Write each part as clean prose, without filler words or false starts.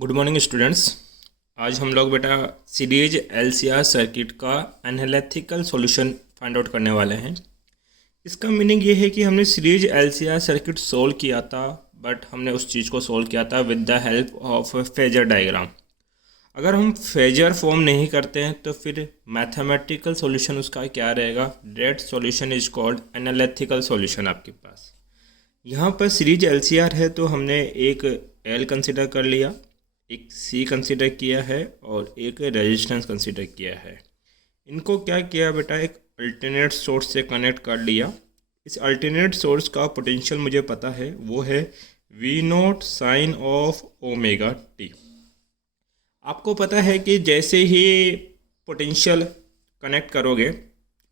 Good morning students. आज हम लोग बेटा सीरीज एलसीआर सर्किट का एनालिटिकल सॉल्यूशन फाइंड आउट करने वाले हैं। इसका मीनिंग ये है कि हमने सीरीज एलसीआर सर्किट सोल्व किया था, बट हमने उस चीज़ को सोल्व किया था with the help of phasor diagram. अगर हम फेजर फॉर्म नहीं करते हैं तो फिर मैथमेटिकल सॉल्यूशन उसका क्या रहेगा? That solution is called analytical solution आपके पास। यहाँ पर सीरीज एलसीआर है तो हमने एक एल कंसिडर कर लिया, एक सी कंसिडर किया है और एक रेजिस्टेंस कंसिडर किया है। इनको क्या किया बेटा, एक अल्टरनेट सोर्स से कनेक्ट कर लिया। इस अल्टरनेट सोर्स का पोटेंशियल मुझे पता है, वो है V naught sine of omega T. आपको पता है कि जैसे ही पोटेंशियल कनेक्ट करोगे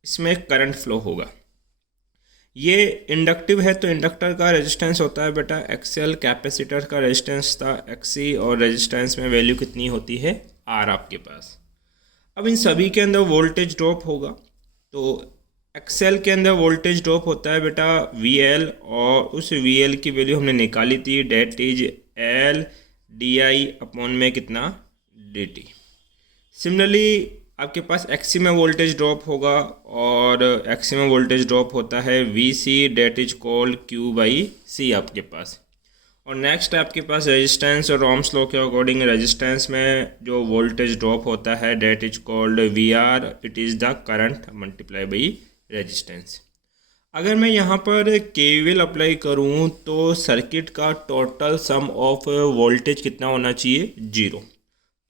इसमें करंट फ्लो होगा। ये इंडक्टिव है तो इंडक्टर का रेजिस्टेंस होता है बेटा एक्सएल, कैपेसिटर का रेजिस्टेंस था एक्सी, और रेजिस्टेंस में वैल्यू कितनी होती है? आर आपके पास। अब इन सभी के अंदर वोल्टेज ड्रॉप होगा, तो एक्सएल के अंदर वोल्टेज ड्रॉप होता है बेटा वी एल, और उस वी एल की वैल्यू हमने निकाली थी, that is L D I upon में कितना? D T. सिमिलरली आपके पास एक्सी में वोल्टेज ड्रॉप होगा, और एक्सी में वोल्टेज ड्रॉप होता है V C, that is called Q by C आपके पास। और नेक्स्ट आपके पास रेजिस्टेंस, और ओम्स लॉ के अकॉर्डिंग रेजिस्टेंस में जो वोल्टेज ड्रॉप होता है that is called V R, it is the current multiply by resistance. अगर मैं यहाँ पर केवीएल अप्लाई करूँ तो सर्किट का टोटल सम ऑफ वोल्टेज कितना होना चाहिए? 0।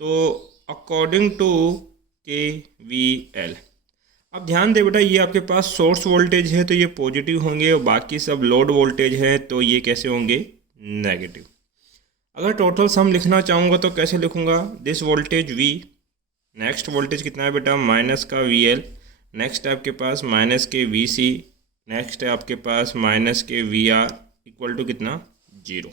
तो अकॉर्डिंग टू के वी एल, अब ध्यान दे बेटा, ये आपके पास सोर्स वोल्टेज है तो ये पॉजिटिव होंगे, और बाकी सब लोड वोल्टेज है तो ये कैसे होंगे? नेगेटिव। अगर टोटल सम लिखना चाहूँगा तो कैसे लिखूँगा? This voltage V, next voltage कितना है बेटा? माइनस का वी एल, नेक्स्ट है आपके पास माइनस के वी सी, नेक्स्ट है आपके पास माइनस के वी आर, इक्वल टू कितना? 0।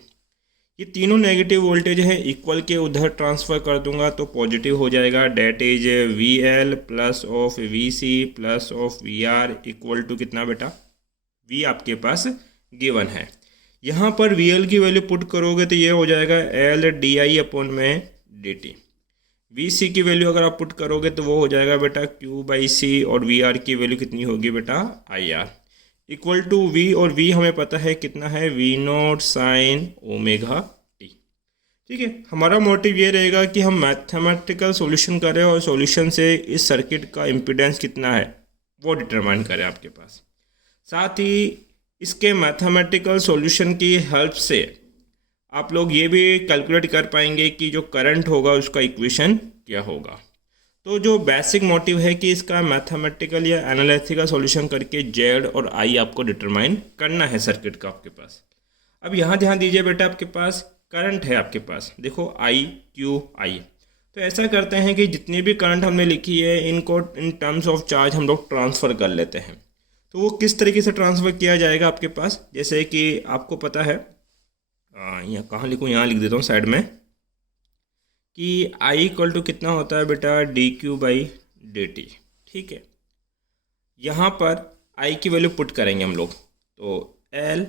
ये तीनों नेगेटिव वोल्टेज है, इक्वल के उधर ट्रांसफ़र कर दूंगा तो पॉजिटिव हो जाएगा, that is V L plus of V C plus of V R equal to कितना बेटा? वी आपके पास गिवन है। यहाँ पर वी एल की वैल्यू पुट करोगे तो ये हो जाएगा एल डी आई अपॉन में डी टी। वी सी की वैल्यू अगर आप पुट करोगे तो वो हो जाएगा बेटा क्यू बाई सी, और वी आर की वैल्यू कितनी होगी बेटा? I R, equal to V, और वी हमें पता है कितना है? V naught sine omega T. ठीक है, हमारा मोटिव ये रहेगा कि हम मैथमेटिकल सॉल्यूशन करें और सॉल्यूशन से इस सर्किट का इम्पीडेंस कितना है वो डिटरमाइन करें आपके पास। साथ ही इसके मैथमेटिकल सॉल्यूशन की हेल्प से आप लोग ये भी कैलकुलेट कर पाएंगे कि जो करंट होगा उसका इक्वेशन क्या होगा। तो जो बेसिक मोटिव है कि इसका मैथमेटिकल या एनालिटिकल सॉल्यूशन करके जेड और आई आपको डिटरमाइन करना है सर्किट का आपके पास। अब यहाँ ध्यान दीजिए बेटा, आपके पास करंट है, आपके पास देखो आई क्यू आई। तो ऐसा करते हैं कि जितनी भी करंट हमने लिखी है इनको इन टर्म्स ऑफ चार्ज हम लोग ट्रांसफ़र कर लेते हैं। तो वो किस तरीके से ट्रांसफ़र किया जाएगा आपके पास, जैसे कि आपको पता है, यहाँ कहाँ लिखूँ, यहाँ लिख देता हूँ साइड में, कि I इक्वल टू कितना होता है बेटा? D Q by D T. ठीक है, यहाँ पर I की वैल्यू पुट करेंगे हम लोग, तो L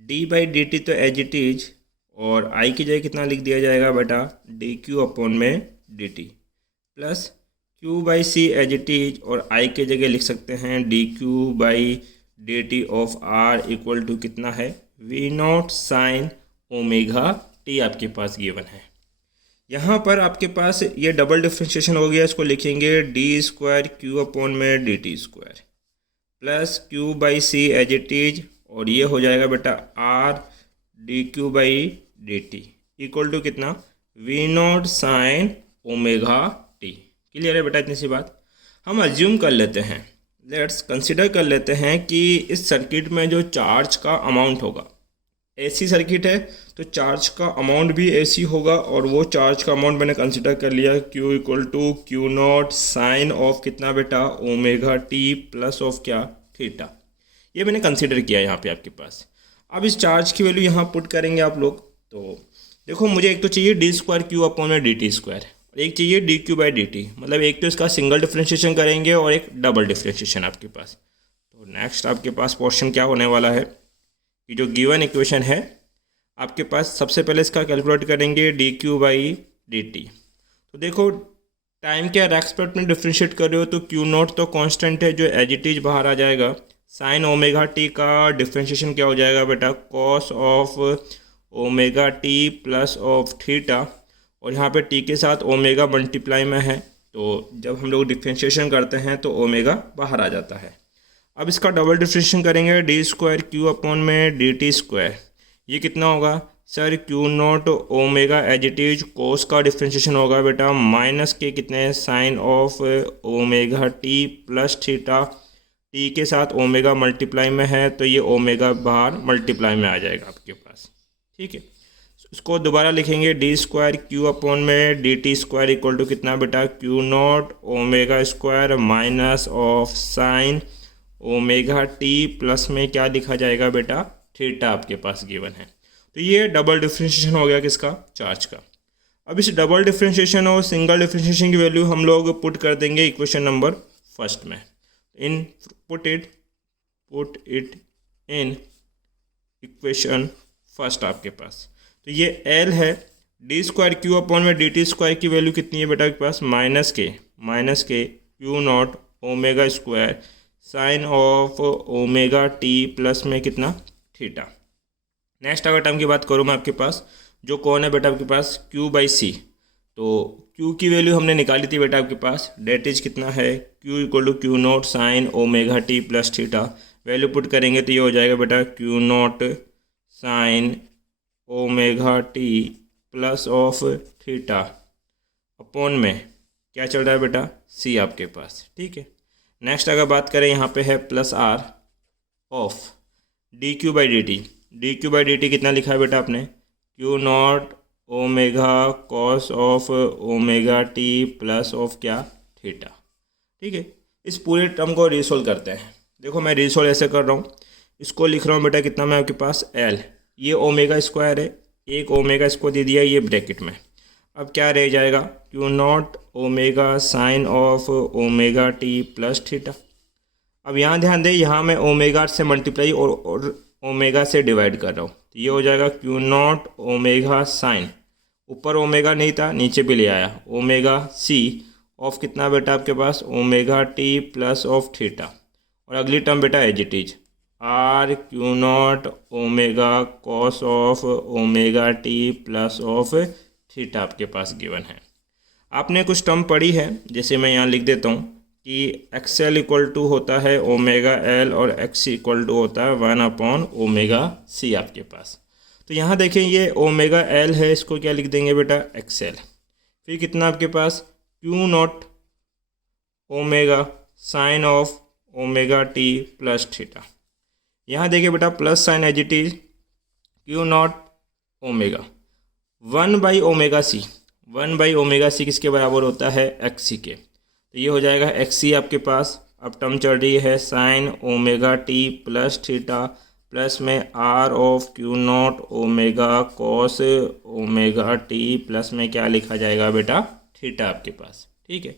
D by D T तो एज इट इज, और I की जगह कितना लिख दिया जाएगा बेटा? डी क्यू अपॉन में D T, plus Q by C as it is, और I के जगह लिख सकते हैं D Q by D T of R equal to कितना है? V naught sine omega T आपके पास गिवन है। यहाँ पर आपके पास ये डबल डिफ्रेंशिएशन हो गया, इसको लिखेंगे डी स्क्वायर क्यू अपॉन में D T square plus Q by C as it is, और ये हो जाएगा बेटा R D Q by D T equal to कितना? V naught sine omega T. Clear है बेटा इतनी सी बात? हम अज्यूम कर लेते हैं, लेट्स कंसिडर कर लेते हैं कि इस सर्किट में जो चार्ज का अमाउंट होगा, एसी सर्किट है तो चार्ज का अमाउंट भी एसी होगा, और वो चार्ज का अमाउंट मैंने कंसिडर कर लिया Q equal to Q naught sine of कितना बेटा? ओमेगा टी प्लस ऑफ क्या? थीटा। ये मैंने कंसिडर किया यहाँ पे आपके पास। अब इस चार्ज की वैल्यू यहाँ पुट करेंगे आप लोग, तो देखो मुझे एक तो चाहिए डी स्क्वायर क्यू अपॉन में डी टी स्क्वायर, और एक चाहिए D Q by D T, मतलब एक तो इसका सिंगल डिफ्रेंशिएशन करेंगे और एक डबल डिफ्रेंशिएशन आपके पास। तो नेक्स्ट आपके पास पोर्शन क्या होने वाला है कि जो गिवन इक्वेशन है आपके पास सबसे पहले इसका कैलकुलेट करेंगे D Q by D T. तो देखो टाइम के रेस्पेक्ट में डिफ्रेंशिएट कर रहे हो तो क्यू नॉट तो कांस्टेंट है जो एज इट इज बाहर आ जाएगा। साइन ओमेगा टी का डिफ्रेंशिएशन क्या हो जाएगा बेटा, cos of omega T plus of theta, और यहाँ पे टी के साथ ओमेगा मल्टीप्लाई में है तो जब हम लोग डिफ्रेंशिएशन करते हैं तो ओमेगा बाहर आ जाता है। अब इसका डबल डिफ्रेंशिएशन करेंगे डी स्क्वायर क्यू अपॉन में डी टी स्क्वायर। ये कितना होगा sir, Q naught omega as it is cos का डिफ्रेंशिएशन होगा बेटा माइनस के कितने sine of omega T plus theta, T के साथ ओमेगा मल्टीप्लाई में है तो ये ओमेगा बाहर मल्टीप्लाई में आ जाएगा आपके पास। ठीक है, इसको दोबारा लिखेंगे डी स्क्वायर क्यू अपॉन में D T square equal to कितना बेटा, Q naught omega square minus of sine omega T plus में क्या लिखा जाएगा बेटा, थीटा आपके पास गिवन है। तो ये डबल डिफ्रेंशिएशन हो गया किसका, चार्ज का। अब इस डबल डिफ्रेंशिएशन और सिंगल डिफ्रेंशिएशन की वैल्यू हम लोग पुट कर देंगे इक्वेशन नंबर फर्स्ट में। In put it in equation first आपके पास। तो ये L है, डी स्क्वायर क्यू अपॉन में डी टी स्क्वायर की वैल्यू कितनी है बेटा आपके पास, माइनस के Q naught omega square sine of omega T plus में कितना, थीटा। नेक्स्ट अगर टर्म की बात करूँ मैं आपके पास, जो कौन है बेटा आपके पास, Q बाई सी। तो Q की वैल्यू हमने निकाली थी बेटा आपके पास, डेट इज कितना है, Q equal to Q naught sine omega T plus theta. Value put करेंगे तो ये हो जाएगा बेटा Q naught sine omega T plus of theta upon में क्या चल रहा है बेटा, C आपके पास। ठीक है, नेक्स्ट अगर बात करें यहाँ पे है plus R of D Q by D T. D Q by D T कितना लिखा है बेटा आपने, Q naught omega cos of omega T plus of क्या, थीटा। ठीक है, इस पूरे टर्म को रीसोल्व करते हैं। देखो मैं रीसोल्व ऐसे कर रहा हूँ, इसको लिख रहा हूँ बेटा कितना मैं आपके पास L, ये ओमेगा स्क्वायर है, एक ओमेगा इसको दे दिया ये ब्रैकेट में। अब क्या रह जाएगा, Q naught omega sine of omega T plus theta. अब यहाँ ध्यान दें, यहाँ मैं ओमेगा से मल्टीप्लाई और ओमेगा से डिवाइड कर रहा हूँ तो ये हो जाएगा क्यू नॉट ओमेगा साइन, ऊपर ओमेगा नहीं था नीचे भी ले आया, ओमेगा सी ऑफ कितना बेटा आपके पास, omega T plus of theta. और अगली टर्म बेटा as it is R Q naught omega cos of omega T plus of theta आपके पास गिवन है। आपने कुछ टर्म पढ़ी है, जैसे मैं यहाँ लिख देता हूँ कि एक्स एल इक्वल टू होता है ओमेगा एल और एक्स इक्वल टू होता है 1 ओमेगा सी आपके पास। तो यहाँ देखें ये ओमेगा एल है, इसको क्या लिख देंगे बेटा, एक्स एल। फिर कितना आपके पास, Q naught omega sine of omega T plus theta. यहाँ देखिए बेटा plus sine as it is Q naught omega 1 omega C. 1 omega C किसके बराबर होता है, एक्स सी के। तो ये हो जाएगा एक्स सी आपके पास। अब टर्म चल रही है sine omega T plus theta plus में R of Q naught omega cos omega T plus में क्या लिखा जाएगा बेटा, थीटा आपके पास। ठीक है,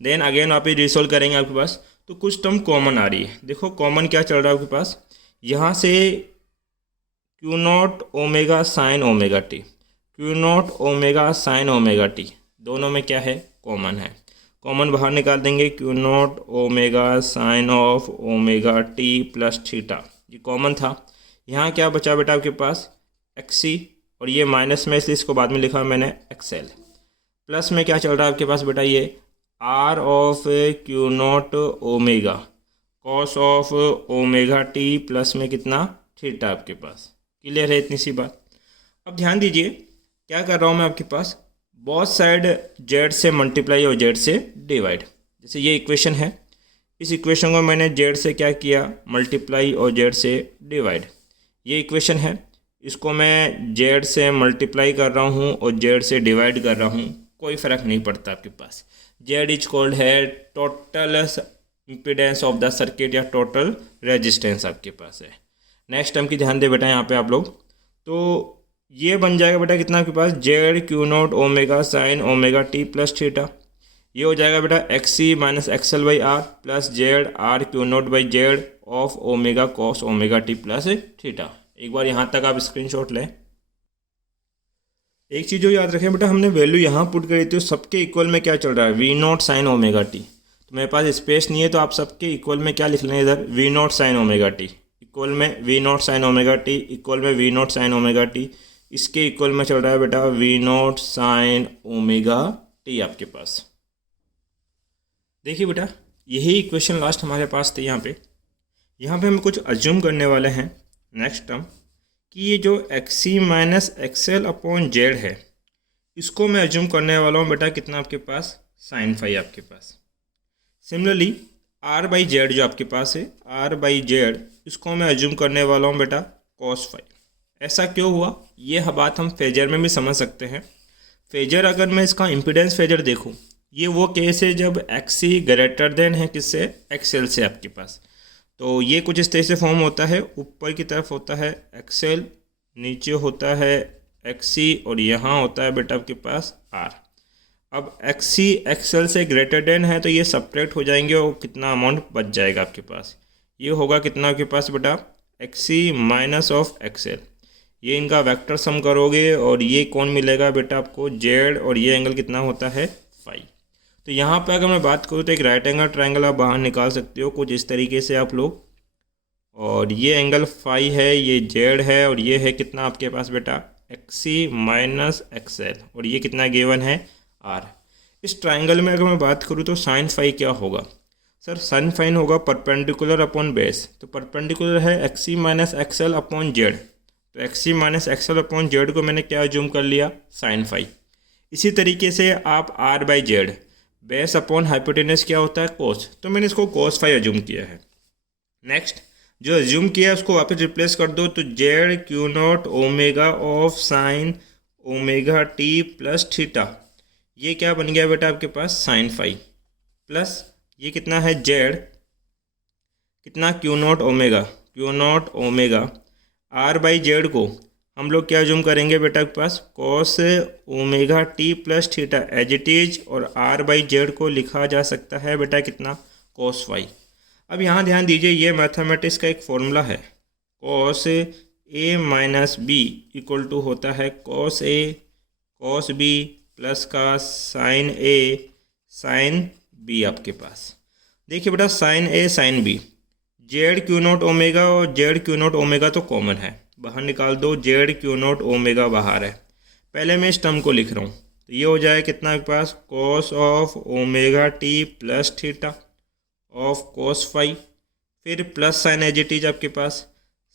देन अगेन आप ये रिसोल्व करेंगे आपके पास तो कुछ टर्म कॉमन आ रही है। देखो कॉमन क्या चल रहा है आपके पास, यहाँ से Q naught omega sine omega T, Q naught omega sine omega T, दोनों में क्या है, कॉमन है। कॉमन बाहर निकाल देंगे, Q naught omega sine of omega T plus theta, ये कॉमन था। यहाँ क्या बचा बेटा आपके पास, एक्स सी, और ये माइनस में इसलिए इसको बाद में लिखा मैंने एक्सएल। प्लस में क्या चल रहा है आपके पास बेटा, ये R of Q naught omega cos of omega T plus में कितना, थीटा आपके पास। क्लियर है इतनी सी बात। अब ध्यान दीजिए क्या कर रहा हूँ मैं आपके पास, बोथ साइड जेड से मल्टीप्लाई और जेड से डिवाइड। जैसे ये इक्वेशन है, इस इक्वेशन को मैंने जेड से क्या किया, मल्टीप्लाई और जेड से डिवाइड। ये इक्वेशन है, इसको मैं जेड से मल्टीप्लाई कर रहा हूँ और जेड से डिवाइड कर रहा हूँ, कोई फ़र्क नहीं पड़ता आपके पास। जेड इज कॉल्ड है total impedance of the circuit या टोटल रेजिस्टेंस आपके पास है। नेक्स्ट टर्म की ध्यान दे बेटा यहाँ पे आप लोग, तो ये बन जाएगा बेटा कितना आपके पास, Z Q naught omega sine omega T plus theta. ये हो जाएगा बेटा X C minus X L by R plus Z R Q naught by Z of omega cos omega T plus theta. एक बार यहाँ तक आप स्क्रीनशॉट लें। एक चीज़ जो याद रखें बेटा, हमने वैल्यू यहाँ पुट करी थी, सबके इक्वल में क्या चल रहा है, V naught sine omega T. तो मेरे पास स्पेस नहीं है, तो आप सबके इक्वल में क्या लिख लें इधर, V naught sine omega T, equal में V naught sine omega T, equal में V naught sine omega T. इसके इक्वल में चल रहा है बेटा V naught sine omega T आपके पास। देखिए बेटा, यही इक्वेशन लास्ट हमारे पास थे। यहाँ पे हम कुछ अज्यूम करने वाले हैं नेक्स्ट टर्म कि ये जो x C minus X L upon Z है, इसको मैं अज्यूम करने वाला हूँ बेटा कितना आपके पास, साइन फाई आपके पास। सिमिलरली आर बाई जेड जो आपके पास है, आर बाई जेड, इसको मैं अज्यूम करने वाला हूँ बेटा कॉस फाई। ऐसा क्यों हुआ, ये बात हम फेजर में भी समझ सकते हैं। फेजर, अगर मैं इसका इम्पीडेंस फेजर देखूँ, ये वो केस है जब एक्स सी ग्रेटर देन है किससे, एक्सएल से आपके पास। तो ये कुछ इस तरह से फॉर्म होता है, ऊपर की तरफ होता है एक्सएल, नीचे होता है एक्सी, और यहाँ होता है बेटा आपके पास आर। अब एक्सी एक्सएल से ग्रेटर देन है तो ये सब्ट्रैक्ट हो जाएंगे और कितना अमाउंट बच जाएगा आपके पास, ये होगा कितना आपके पास बेटा, एक्सी माइनस ऑफ एक्सएल। ये इनका वेक्टर सम करोगे और ये कौन मिलेगा बेटा आपको, जेड, और ये एंगल कितना होता है, फाई। तो यहाँ पे अगर मैं बात करूँ तो एक राइट एंगल ट्रायंगल आप बाहर निकाल सकते हो कुछ इस तरीके से आप लोग, और ये एंगल फाई है, ये जेड है, और ये है कितना आपके पास बेटा, एक्सी माइनस एक्सएल, और ये कितना गिवन है, आर। इस ट्रायंगल में अगर मैं बात करूँ तो साइन फाई क्या होगा, सर साइन फाइन होगा परपेंडिकुलर अपॉन बेस। तो परपेंडिकुलर है X C minus X L upon Z, तो X C minus X L upon Z को मैंने क्या अज्यूम कर लिया, साइन फाई। इसी तरीके से आप R by Z, base upon hypotenuse क्या होता है, कोस, तो मैंने इसको कोस फाई अज्यूम किया है। नेक्स्ट जो अज्यूम किया है उसको वापस रिप्लेस कर दो, तो Z Q naught omega of sine omega T plus theta, ये क्या बन गया बेटा आपके पास, साइन फाई, प्लस ये कितना है जेड, कितना Q naught omega, Q naught omega R by Z को हम लोग क्या अज्यूम करेंगे बेटा आपके पास, cos omega T plus theta as it is, और आर बाई जेड को लिखा जा सकता है बेटा कितना, कॉस फाई। अब यहाँ ध्यान दीजिए, ये मैथमेटिक्स का एक फॉर्मूला है, cos A minus B equal to होता है cos A cos B plus का साइन ए साइन बी आपके पास। देखिए बेटा sine A sine B, Z Q naught omega और जेड क्यू नॉट ओमेगा तो कॉमन है, बाहर निकाल दो, जेड क्यू नॉट ओमेगा बाहर है। पहले मैं इस टर्म को लिख रहा हूँ, तो ये हो जाए कितना आपके पास, cos of omega T plus theta of cos phi, फिर plus sine as it is आपके पास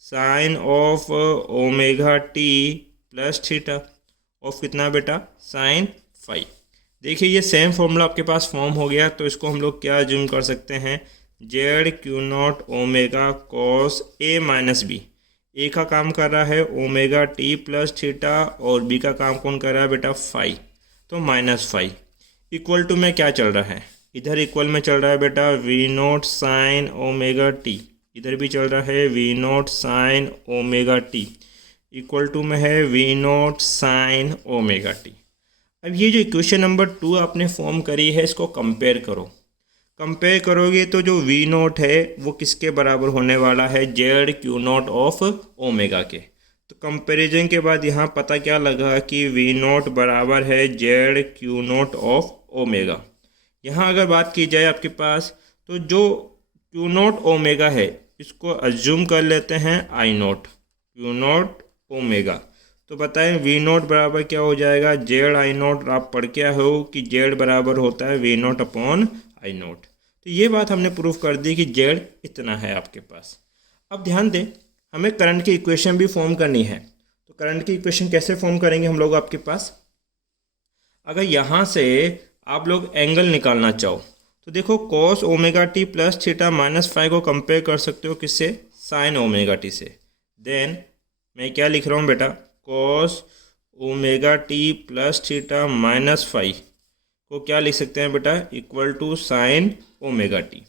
sine of omega T plus theta of कितना बेटा, साइन फाई। देखिए ये सेम फॉर्मूला आपके पास फॉर्म हो गया, तो इसको हम लोग क्या अज्यूम कर सकते हैं, Z Q naught omega cos A minus B, A का काम कर रहा है ओमेगा टी प्लस थीटा और बी का काम कौन कर रहा है बेटा, फाई, तो माइनस फाई, इक्वल टू में क्या चल रहा है, इधर इक्वल में चल रहा है बेटा V naught sine omega T, इधर भी चल रहा है V naught sine omega T, equal to में है V naught sine omega T. अब ये जो इक्वेशन नंबर 2 आपने फॉर्म करी है, इसको कंपेयर करो, कंपेयर करोगे तो जो वी नॉट है वो किसके बराबर होने वाला है, Z Q not of omega के। तो कंपैरिजन के बाद यहाँ पता क्या लगा कि वी नॉट बराबर है Z Q not of omega. यहाँ अगर बात की जाए आपके पास, तो जो क्यू नॉट ओमेगा है इसको अज्यूम कर लेते हैं आई नॉट, क्यू नॉट ओमेगा, तो बताएं वी नॉट बराबर क्या हो जाएगा, जेड आई नॉट। आप पढ़ क्या हो कि जेड बराबर होता है V naught upon I naught. तो ये बात हमने प्रूफ कर दी कि जेड इतना है आपके पास। अब ध्यान दें, हमें करंट की इक्वेशन भी फॉर्म करनी है, तो करंट की इक्वेशन कैसे फॉर्म करेंगे हम लोग आपके पास, अगर यहाँ से आप लोग एंगल निकालना चाहो तो देखो cos omega T plus theta minus phi को कंपेयर कर सकते हो किससे, साइन ओमेगा टी से। देन मैं क्या लिख रहा हूँ बेटा, cos omega T plus theta minus phi को क्या लिख सकते हैं बेटा, equal to sine omega T.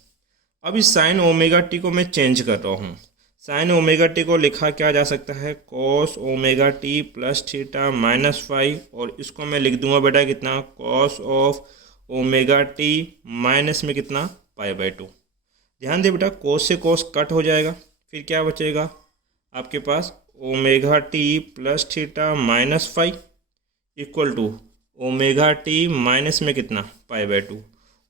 अब इस साइन ओमेगा टी को मैं चेंज कर रहा हूँ, साइन ओमेगा टी को लिखा क्या जा सकता है, cos omega T plus theta minus five, और इसको मैं लिख दूंगा बेटा कितना, cos of omega T minus में कितना, पाई बाई 2। ध्यान दे बेटा, कॉस से कॉस कट हो जाएगा, फिर क्या बचेगा आपके पास, omega T plus theta minus phi, equal to omega T minus में कितना π/2।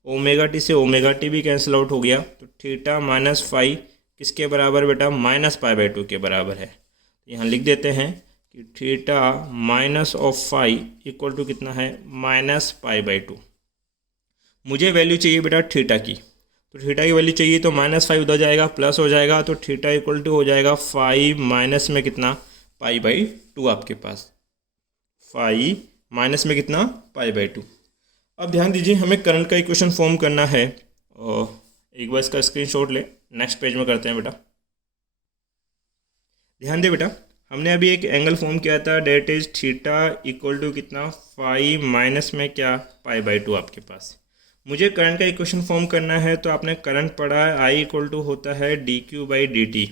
ओमेगा टी से ओमेगा टी भी कैंसिल आउट हो गया, तो थीटा माइनस फाई किसके बराबर बेटा माइनस π/2 के बराबर है। यहाँ लिख देते हैं कि theta minus of phi equal to कितना है माइनस π/2। मुझे वैल्यू चाहिए बेटा थीटा की, तो थीटा की वैल्यू चाहिए तो माइनस फाइव उधर जाएगा प्लस हो जाएगा, तो थीटा इक्वल टू हो जाएगा फाइव माइनस में कितना π/2 आपके पास, फाइव माइनस में कितना π/2। अब ध्यान दीजिए हमें करंट का इक्वेशन फॉर्म करना है, और एक बार इसका स्क्रीनशॉट ले, नेक्स्ट पेज में करते हैं बेटा। ध्यान दे बेटा, हमने अभी एक एंगल फॉर्म किया था, that is theta equal to कितना फाइव माइनस में क्या π/2 आपके पास। मुझे करंट का इक्वेशन फॉर्म करना है, तो आपने करंट पढ़ा है I इक्वल टू होता है dq/dt।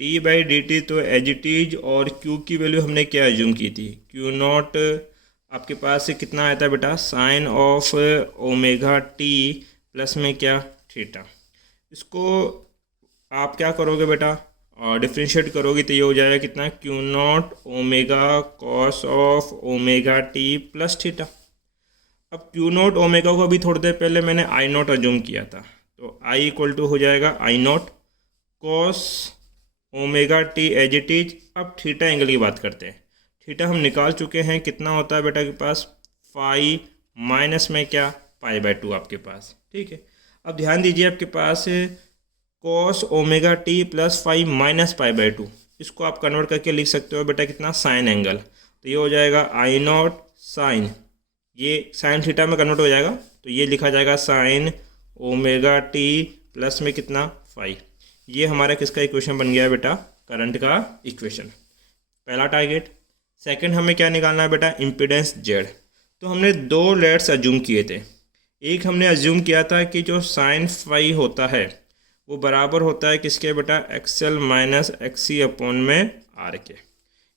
d/dt तो एज इट इज, और q की वैल्यू हमने क्या एज्यूम की थी, Q0 आपके पास से कितना आया था बेटा sine of omega T plus में क्या थीटा। इसको आप क्या करोगे बेटा और डिफ्रेंशिएट करोगे तो ये हो जाएगा कितना Q0 omega cos of omega T plus theta. अब Q0 ओमेगा को अभी थोड़ी देर पहले मैंने I0 अज्यूम किया था, तो I इक्वल टू हो जाएगा I0 cos omega T as it is. अब थीटा एंगल की बात करते हैं, थीटा हम निकाल चुके हैं, कितना होता है बेटा के पास फाइव माइनस में क्या π/2 आपके पास, ठीक है। अब ध्यान दीजिए आपके पास cos omega T plus phi minus π/2, इसको आप कन्वर्ट करके लिख सकते हो बेटा कितना साइन एंगल, तो ये हो जाएगा I0 साइन, ये साइन थीटा में कन्वर्ट हो जाएगा, तो ये लिखा जाएगा साइन ओमेगा टी प्लस में कितना फाइव। ये हमारा किसका इक्वेशन बन गया बेटा करंट का इक्वेशन, पहला टारगेट। सेकंड हमें क्या निकालना है बेटा इम्पीडेंस जेड। तो हमने दो लेट्स अज्यूम किए थे, एक हमने अज्यूम किया था कि जो साइन फाई होता है वो बराबर होता है किसके बेटा XL माइनस XC अपॉन में R के।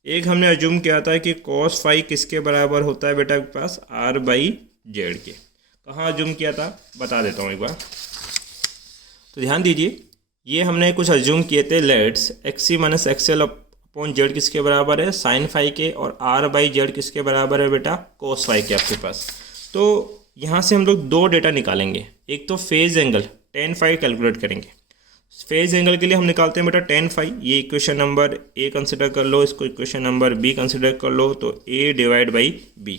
एक हमने अज्यूम किया था कि कॉस फाई किसके बराबर होता है बेटा के पास R/Z के। कहाँ अज्यूम किया था बता देता हूँ एक बार। तो ध्यान दीजिए ये हमने कुछ अज्यूम किए थे let's XC minus XL upon Z किसके बराबर है साइन फाई के, और R/Z किसके बराबर है बेटा कोस फाई के आपके पास। तो यहाँ से हम लोग दो डेटा निकालेंगे, एक तो phase angle tan phi calculate करेंगे। फेज एंगल के लिए हम निकालते हैं बेटा tan फाई, ये इक्वेशन नंबर A कंसिडर कर लो, इसको इक्वेशन नंबर B कंसिडर कर लो, तो A/B।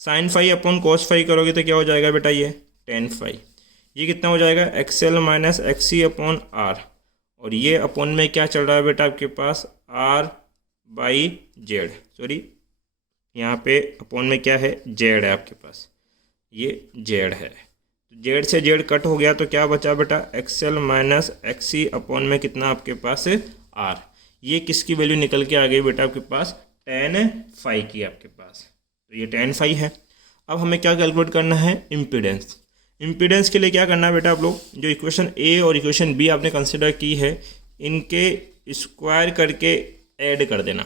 Sine phi upon cos phi करोगे तो क्या हो जाएगा बेटा ये tan फाई, ये कितना हो जाएगा XL minus XC upon R, और ये अपॉन में क्या चल रहा है बेटा आपके पास R/Z, सॉरी यहाँ पे अपॉन में क्या है Z है आपके पास, ये Z है, तो Z से Z कट हो गया, तो क्या बचा बेटा XL माइनस XC अपॉन में कितना आपके पास R। ये किसकी वैल्यू निकल के आ गई बेटा आपके पास tan फाई की आपके पास, तो ये tan फाई है। अब हमें क्या कैलकुलेट करना है इम्पीडेंस। इम्पीडेंस के लिए क्या करना है बेटा आप लोग जो इक्वेशन A और इक्वेशन B आपने कंसिडर की है इनके स्क्वायर करके ऐड कर देना।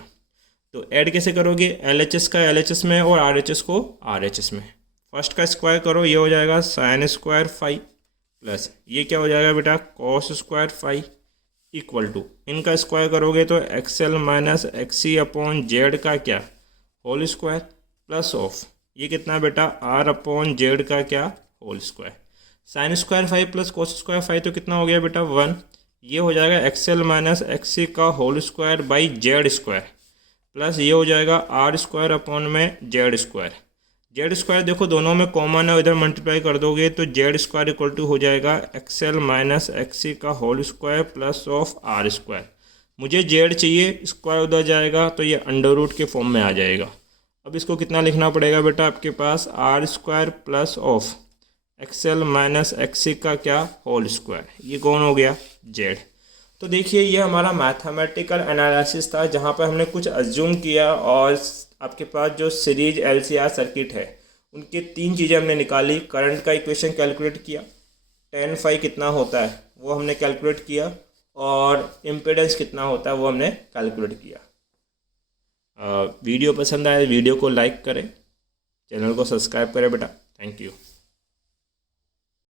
तो ऐड कैसे करोगे, LHS का LHS में और RHS को RHS में। फर्स्ट का स्क्वायर करो, ये हो जाएगा साइन स्क्वायर फाई प्लस ये क्या हो जाएगा बेटा cos square phi equal to इनका स्क्वायर करोगे तो XL minus XC upon Z का क्या होल स्क्वायर प्लस ऑफ ये कितना बेटा R अपॉन Z का क्या whole square. Sine square phi plus cos square phi तो कितना हो गया बेटा 1, ये हो जाएगा XL माइनस XC का whole square by Z square plus ये हो जाएगा R स्क्वायर अपॉन में Z स्क्वायर। Z स्क्वायर देखो दोनों में कॉमन है, इधर मल्टीप्लाई कर दोगे तो Z स्क्वायर इक्वल टू हो जाएगा XL माइनस XC का whole square plus of R square. मुझे Z चाहिए, स्क्वायर उधर जाएगा तो ये अंडर रूट के फॉर्म में आ जाएगा। अब इसको कितना लिखना पड़ेगा बेटा आपके पास R square plus of XL minus XC का क्या होल स्क्वायर, ये कौन हो गया Z। तो देखिए ये हमारा मैथमेटिकल एनालिसिस था जहाँ पर हमने कुछ अज्यूम किया और आपके पास जो सीरीज LCR सर्किट है उनके तीन चीज़ें हमने निकाली। करंट का इक्वेशन कैलकुलेट किया, tan फाई कितना होता है वो हमने कैलकुलेट किया, और इम्पीडेंस कितना होता है वो हमने कैलकुलेट किया। वीडियो पसंद आए वीडियो को लाइक करें, चैनल को सब्सक्राइब करें बेटा। Thank you.